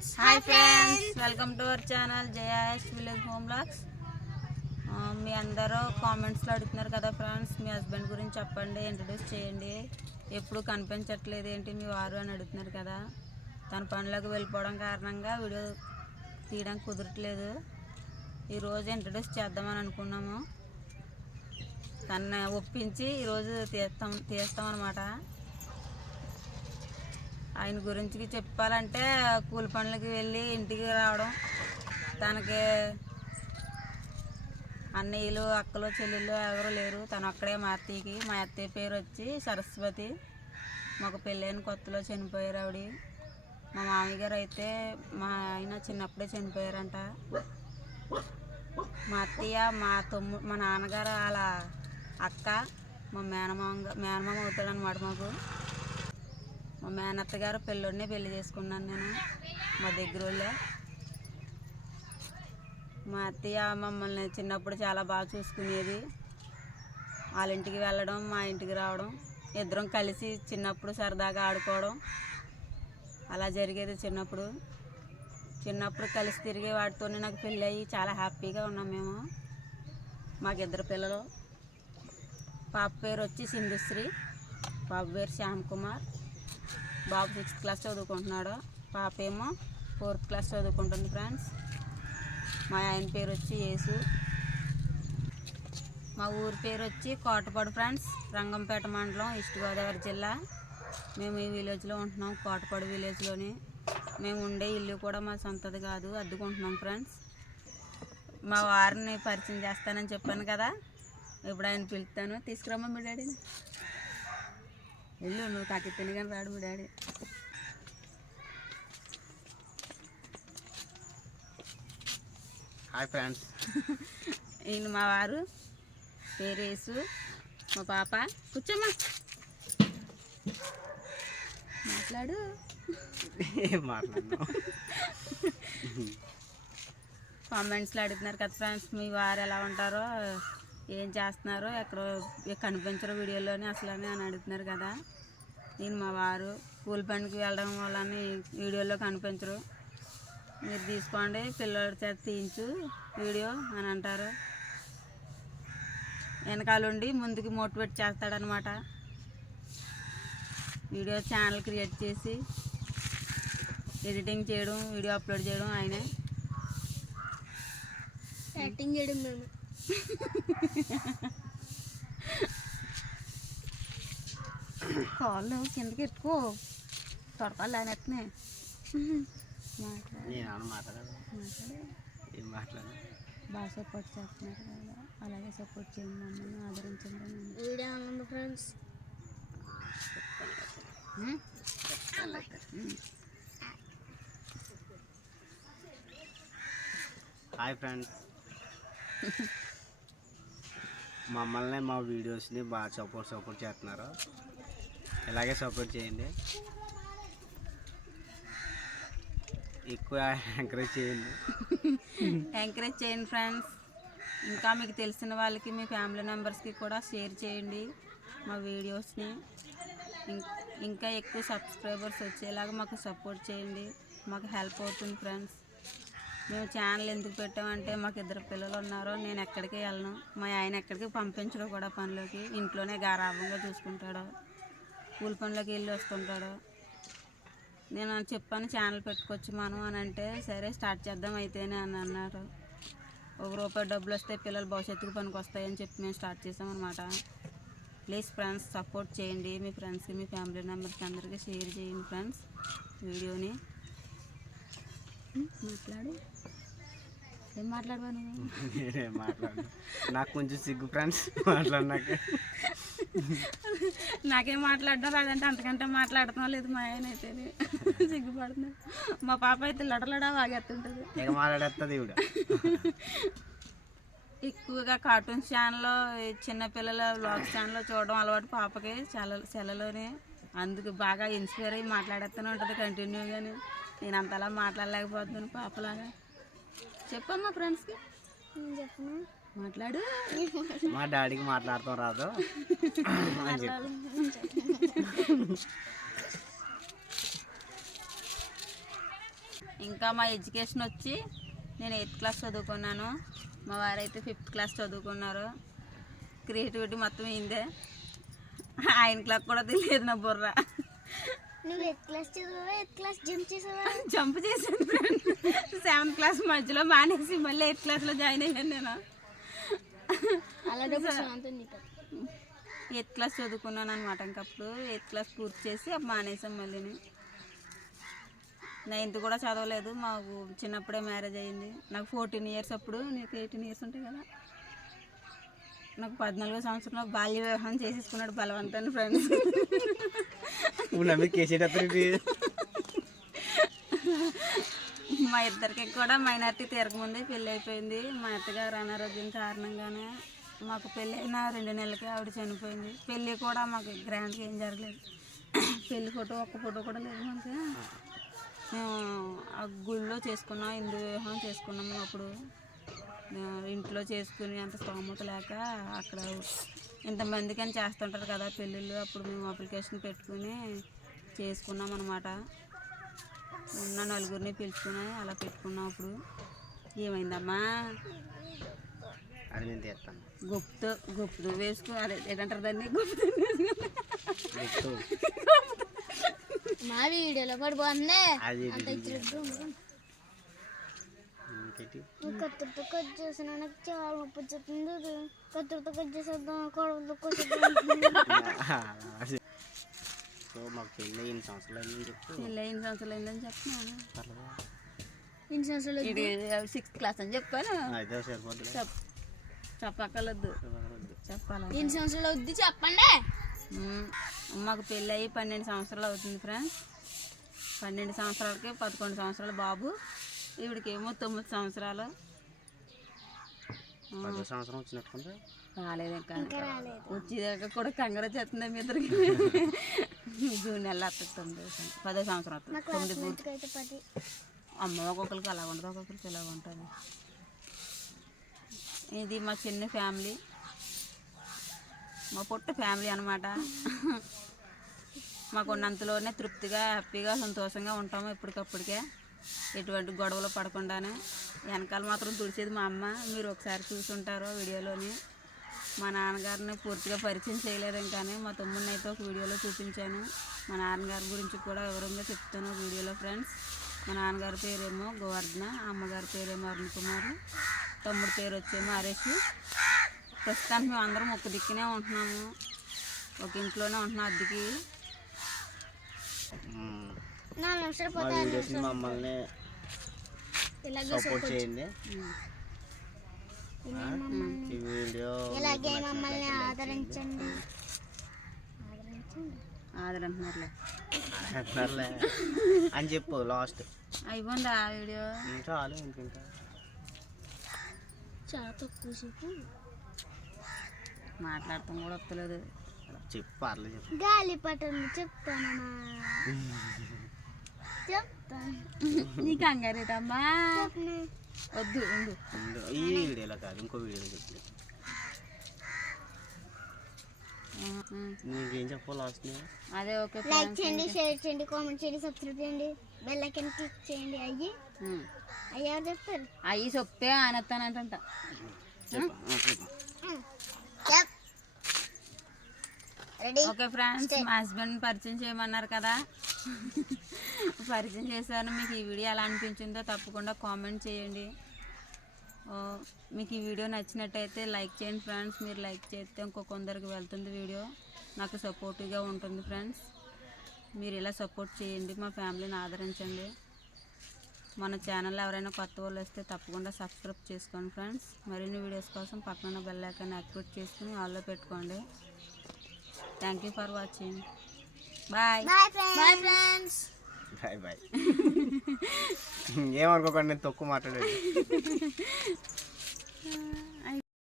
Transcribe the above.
Friends hi friends welcome to our channel Jaya's village home vlogs మీ అందరూ కామెంట్స్లో అడుగుతున్నారు కదా ఫ్రెండ్స్ మీ హస్బెండ్ గురించి చెప్పండి ఇంట్రడ్యూస్ చేయండి. ఎప్పుడు కనిపించట్లేదు ఏంటి మీ వారు అని అడుగుతున్నారు కదా. తన పనిలోకి వెళ్ళిపోవడం కారణంగా వీడియో తీయడానికి కుదరట్లేదు. ఈరోజు ఇంట్రడ్యూస్ చేద్దామని అనుకున్నాము. తను ఒప్పించి ఈరోజు తీస్తాం తీస్తాం అనమాట ఆయన గురించి చెప్పాలంటే కూలి పనులకి వెళ్ళి ఇంటికి రావడం తనకి అన్నయ్యలు అక్కలు చెల్లెళ్ళు ఎవరు లేరు. తను అక్కడే మా అత్తయ్యకి మా అత్తయ్య పేరు వచ్చి సరస్వతి. మాకు పెళ్ళైన కొత్తలో చనిపోయారు ఆవిడ. మా మామయ్య గారు అయితే మా ఆయన చిన్నప్పుడే చనిపోయారంట. మా అత్తయ్య మా తమ్ము మా నాన్నగారు వాళ్ళ అక్క మా మేనమామ మేనమామ అవుతాడు అనమాట మాకు. మా మేనత్త గారు పెళ్ళోడినే పెళ్ళి చేసుకున్నాను నేను మా దగ్గర వాళ్ళే మా అత్తయ్య మమ్మల్ని చిన్నప్పుడు చాలా బాగా చూసుకునేది. వాళ్ళ ఇంటికి వెళ్ళడం మా ఇంటికి రావడం ఇద్దరం కలిసి చిన్నప్పుడు సరదాగా ఆడుకోవడం అలా జరిగేది చిన్నప్పుడు. చిన్నప్పుడు కలిసి తిరిగే వాటితోనే నాకు పెళ్ళి అయ్యి చాలా హ్యాపీగా ఉన్నాం మేము. మాకు ఇద్దరు పిల్లలు. పాప పేరు వచ్చి సింధుశ్రీ బాబు పేరు శ్యామ్ కుమార్. బాబు సిక్స్త్ క్లాస్ చదువుకుంటున్నాడు. పాప ఏమో ఫోర్త్ క్లాస్ చదువుకుంటుంది ఫ్రెండ్స్. మా ఆయన పేరు వచ్చి యేసు. మా ఊరి పేరు వచ్చి కోటపాడు ఫ్రెండ్స్. రంగంపేట మండలం ఈస్ట్ గోదావరి జిల్లా. మేము ఈ విలేజ్లో ఉంటున్నాం కోటపాడు విలేజ్లోని. మేము ఉండే ఇల్లు కూడా మా సొంతది కాదు అద్దుకుంటున్నాం ఫ్రెండ్స్. మా వారిని పరిచయం చేస్తానని చెప్పాను కదా. ఇప్పుడు ఆయన పిలుస్తాను. తీసుకురమ్మా మీ డాడీని. వెళ్ళు నువ్వు కాకి తిని కానీ రాడు మీ డాడీ. Hi friends. ఈయన మా వారు పేరు యేసు మా పాప. కూర్చోమ్మా. మాట్లాడు. కామెంట్స్లో అడుగుతున్నారు కదా ఫ్రెండ్స్ మీ వారు ఎలా ఉంటారో. ఏం చేస్తున్నారో ఎక్కడ కనిపించరు వీడియోలోని అసలు అని అని అడుగుతున్నారు కదా. నేను మా వారు కూలి పనికి వెళ్ళడం వలని వీడియోలో కనిపించరు. మీరు తీసుకోండి పిల్లల చేత తీయించు వీడియో అని అంటారు. వెనకాలండి ముందుకు మోటివేట్ చేస్తాడనమాట. వీడియో ఛానల్ క్రియేట్ చేసి ఎడిటింగ్ చేయడం వీడియో అప్లోడ్ చేయడం ఆయనే. యాక్టింగ్ చేయడం మేము కాళ్ళు కిందకి ఎట్టుకో తొడకాలు అనేస్తున్నాయి మాట్లాడు నేను ఏమన్నా మాట్లాడాను మాట్లాడు ఏం మాట్లాడాను బాగా సపోర్ట్ చేస్తున్నారు కదా అలాగే సపోర్ట్ చేయండి మమ్మల్ని ఆదరించండి నన్ను. వీడియో ఉంది ఫ్రెండ్స్ ఉం? హాయ్ ఫ్రెండ్స్ మమ్మల్ని మా వీడియోస్ని బాగా సపోర్ట్ సపోర్ట్ చేస్తున్నారు. ఇలాగే సపోర్ట్ చేయండి. ఎక్కువ ఎంకరేజ్ చేయండి. ఎంకరేజ్ చేయండి ఫ్రెండ్స్ ఇంకా మీకు తెలిసిన వాళ్ళకి మీ ఫ్యామిలీ మెంబర్స్కి కూడా షేర్ చేయండి మా వీడియోస్ని. ఇం- ఇంకా ఎక్కువ సబ్స్క్రైబర్స్ వచ్చేలాగా మాకు సపోర్ట్ చేయండి. మాకు హెల్ప్ అవుతుంది ఫ్రెండ్స్ మేము ఛానల్ ఎందుకు పెట్టామంటే మాకు ఇద్దరు పిల్లలు ఉన్నారు నేను ఎక్కడికి వెళ్ళను. మా ఆయన ఎక్కడికి పంపించడు కూడా పనిలోకి. ఇంట్లోనే గారాభంగా చూసుకుంటాడు. కూలి పనిలోకి వెళ్ళి వస్తుంటాడు. నేను చెప్పాను ఛానల్ పెట్టుకోవచ్చు మనం అని అంటే సరే స్టార్ట్ చేద్దాం అయితేనే అని అన్నారు. ఒక రూపాయి డబ్బులు వస్తే పిల్లలు భవిష్యత్తుకు పనికి వస్తాయని చెప్పి మేము స్టార్ట్ చేసామన్నమాట ప్లీజ్ ఫ్రెండ్స్ సపోర్ట్ చేయండి. మీ ఫ్రెండ్స్కి మీ ఫ్యామిలీ మెంబర్స్కి అందరికీ షేర్ చేయండి ఫ్రెండ్స్ వీడియోని. మాట్లాడు. ఏం మాట్లాడవా నువ్వు? నేనేం మాట్లాడు నాకు కొంచెం సిగ్గు ఫ్రెండ్స్ మాట్లాడినాక. నాకేం మాట్లాడడం రాదంటే అంతకంటే మాట్లాడుతున్నాం లేదు మా ఆయన అయితే సిగ్గుపడుతున్నాడు మా పాప అయితే లడలడా వాగేస్తుంటుంది. ఇక మాట్లాడేస్తుంది ఇవిడ ఎక్కువగా కార్టూన్స్ ఛానల్లో చిన్నపిల్లల వ్లాగ్స్ ఛానల్లో చూడడం అలవాటు పాపకి చాలా సెలలోనే. అందుకు బాగా ఇన్స్పైర్ అయ్యి మాట్లాడేస్తూనే ఉంటుంది కంటిన్యూగానే నేను అంతలా మాట్లాడలేకపోతున్నాను పాపలాగా. చెప్పమ్మా ఫ్రెండ్స్కి మాట్లాడు. మా డాడీకి మాట్లాడతాం రాదు. ఇంకా మా ఎడ్యుకేషన్ వచ్చి నేను ఎయిత్ క్లాస్ చదువుకున్నాను. మా వారైతే ఫిఫ్త్ క్లాస్ చదువుకున్నారు. క్రియేటివిటీ మొత్తం ఇందే. ఆయన క్లాస్ కూడా తెలియదు నా బుర్ర. నువ్వు ఎత్ క్లాస్ చదివావా? ఎత్ క్లాస్ జంప్ చేసావా? జంప్ చేశాను సెవెంత్ క్లాస్ మధ్యలో మానేసి మళ్ళీ ఎయిత్ క్లాస్లో జాయిన్ అయ్యాను నేను. ఎయిత్ క్లాస్ చదువుకున్నాను అనమాట ఇంకప్పుడు. ఎయిత్ క్లాస్ పూర్తి చేసి అప్పుడు మానేసాం మళ్ళీని నైన్త్ కూడా చదవలేదు. మాకు చిన్నప్పుడే మ్యారేజ్ అయ్యింది నాకు ఫోర్టీన్ ఇయర్స్ అప్పుడు నీకు ఎయిటీన్ ఇయర్స్ ఉంటాయి కదా. నాకు పద్నాలుగో సంవత్సరంలో బాల్య వివాహం చేసేసుకున్నాడు బలవంతాన్ని ఫ్రెండ్స్ మా ఇద్దరికి కూడా మైనార్టీ తిరగముందే పెళ్ళి అయిపోయింది. మా అత్తగారు అనారోగ్యం కారణంగానే మాకు పెళ్ళి అయిన రెండు నెలలకి ఆవిడ చనిపోయింది. పెళ్ళి కూడా మాకు గ్రాండ్గా ఏం జరగలేదు. పెళ్ళి ఫోటో ఒక్క ఫోటో కూడా లేదు మనకి మేము ఆ గుళ్ళో చేసుకున్నాం హిందూ వివాహం చేసుకున్నాం మేము అప్పుడు. ఇంట్లో చేసుకుని అంత స్తోమత లేక అక్కడ ఇంతమందికి అని చేస్తుంటారు కదా పెళ్ళిళ్ళు అప్పుడు మేము అప్లికేషన్ పెట్టుకుని చేసుకున్నాం అనమాట ఉన్న నలుగురిని పిలుచుకుని అలా పెట్టుకున్నాం అప్పుడు. ఏమైందమ్మా? గుప్తు గుప్తు వేసుకుని అదే ఏంటంటారు దాన్ని? గుప్తు. మా వీడియోలో పడిపోతుంది నువ్వు కత్తిరితో కట్ చేసిన నాకు చాలా నొప్పి చెప్తుంది కత్తిరితో కట్ చేసేద్దాం కొడవలతో కోసేద్దాం సో మాకు పెళ్ళి ఎన్ని సంవత్సరాలు అయిందని చెప్తూ పెళ్ళి అయిన సంవత్సరాలు అయిందని చెప్తున్నాను. ఇన్ని సంవత్సరాలు ఇది సిక్స్త్ క్లాస్ అని చెప్పాను. అయితే సరిపోతుంది చెప్ చెప్పక్కర్లేదు. చెప్పాలి ఎన్ని సంవత్సరాలు అవుద్ది చెప్పండి. మాకు పెళ్ళి అయ్యి పన్నెండు సంవత్సరాలు అవుతుంది ఫ్రెండ్స్. పన్నెండు సంవత్సరాలకి పదకొండు సంవత్సరాల బాబు. ఈవిడికేమో తొమ్మిది సంవత్సరాలు. పదో సంవత్సరం వచ్చినట్టుంది రాలేదు ఇంకా వచ్చేదాకా కూడా కంగారు చేస్తుంది మీ ఇద్దరికి. జూన్ నెల వస్తుంది పదో సంవత్సరం వస్తుంది. తొమ్మిది అమ్మ ఒక్కొక్కరికి అలా ఉండదు ఒక్కొక్కరికి ఇలా ఉంటుంది. ఇది మా చిన్న ఫ్యామిలీ. మా పొట్ట ఫ్యామిలీ అనమాట మాకు ఉన్నంతలోనే తృప్తిగా హ్యాపీగా సంతోషంగా ఉంటాము ఎప్పటికప్పటికే ఎటువంటి గొడవలు పడకుండానే వెనకాల మాత్రం తుడిచేది మా అమ్మ. మీరు ఒకసారి చూసుంటారు వీడియోలోని. మా నాన్నగారిని పూర్తిగా పరిచయం చేయలేదని కానీ మా తమ్ముడిని అయితే ఒక వీడియోలో చూపించాను. మా నాన్నగారి గురించి కూడా వివరంగా చెప్తాను వీడియోలో ఫ్రెండ్స్. మా నాన్నగారి పేరేమో గోవర్ధన అమ్మగారి పేరేమో అరుణ్ కుమార్ తమ్ముడి పేరు వచ్చేమో హరీష్. ప్రస్తుతానికి మేము అందరం ఒక దిక్కునే ఉంటున్నాము. ఒక ఇంట్లోనే ఉంటున్నాం అద్దెకి. మా వీడియోస్ని మమ్మల్ని సపోర్ట్ చేయండి. ఈ వీడియో ఇలాగే మమ్మల్ని ఆదరించండి. ఆదరించండి. ఆదరంటున్నారులే. అంటున్నారులే అని చెప్పు లాస్ట్. అయిపోయిందా ఆ వీడియో? చాలు ఇంకింకా. చాలా తక్కువ సేపు. మాట్లాడటం కూడా వస్తలేదు. చెప్పు పర్లేదు చెప్పు. గాలి పట్టండి చెప్తానమ్మా. అంగారేటమ్మా చెప్పను వద్దు ఉండు. ఈ వీడియోలో కాదు ఇంకో వీడియోలో చెప్పు ఉమ్. నీకేం చెప్పు లాస్ట్ అదే ఓకే లైక్. చేయండి షేర్ చేయండి కామెంట్ చేయండి సబ్స్క్రైబ్ చేయండి బెల్ ఐకన్ క్లిక్ చేయండి అయ్యి. అయ్యి ఎవరు చెప్తారు అయ్యి చొప్పే ఆనెత్తానంట చెప్పు ఆ, చెప్పు చెప్ రెడీ ఓకే ఫ్రెండ్స్ మా హస్బెండ్ పరిచయం చేయమన్నారు కదా. పరిచయం చేశాను మీకు ఈ వీడియో ఎలా అనిపించిందో తప్పకుండా కామెంట్ చేయండి. మీకు ఈ వీడియో నచ్చినట్టయితే లైక్ చేయండి ఫ్రెండ్స్ మీరు లైక్ చేస్తే ఇంకో కొందరికి వెళ్తుంది వీడియో. నాకు సపోర్టివ్గా ఉంటుంది ఫ్రెండ్స్ మీరు ఇలా సపోర్ట్ చేయండి. మా ఫ్యామిలీని ఆదరించండి. మన ఛానల్ ఎవరైనా కొత్త వాళ్ళు వస్తే తప్పకుండా సబ్స్క్రైబ్ చేసుకోండి ఫ్రెండ్స్ మరిన్ని వీడియోస్ కోసం పక్కన బెల్ ఐకాన్ యాక్టివేట్ చేసుకుని ఆల్లో పెట్టుకోండి. thank you for watching bye bye friends bye friends bye bye ఏమనుకోకండి నేను తక్కువ మాట్లాడేది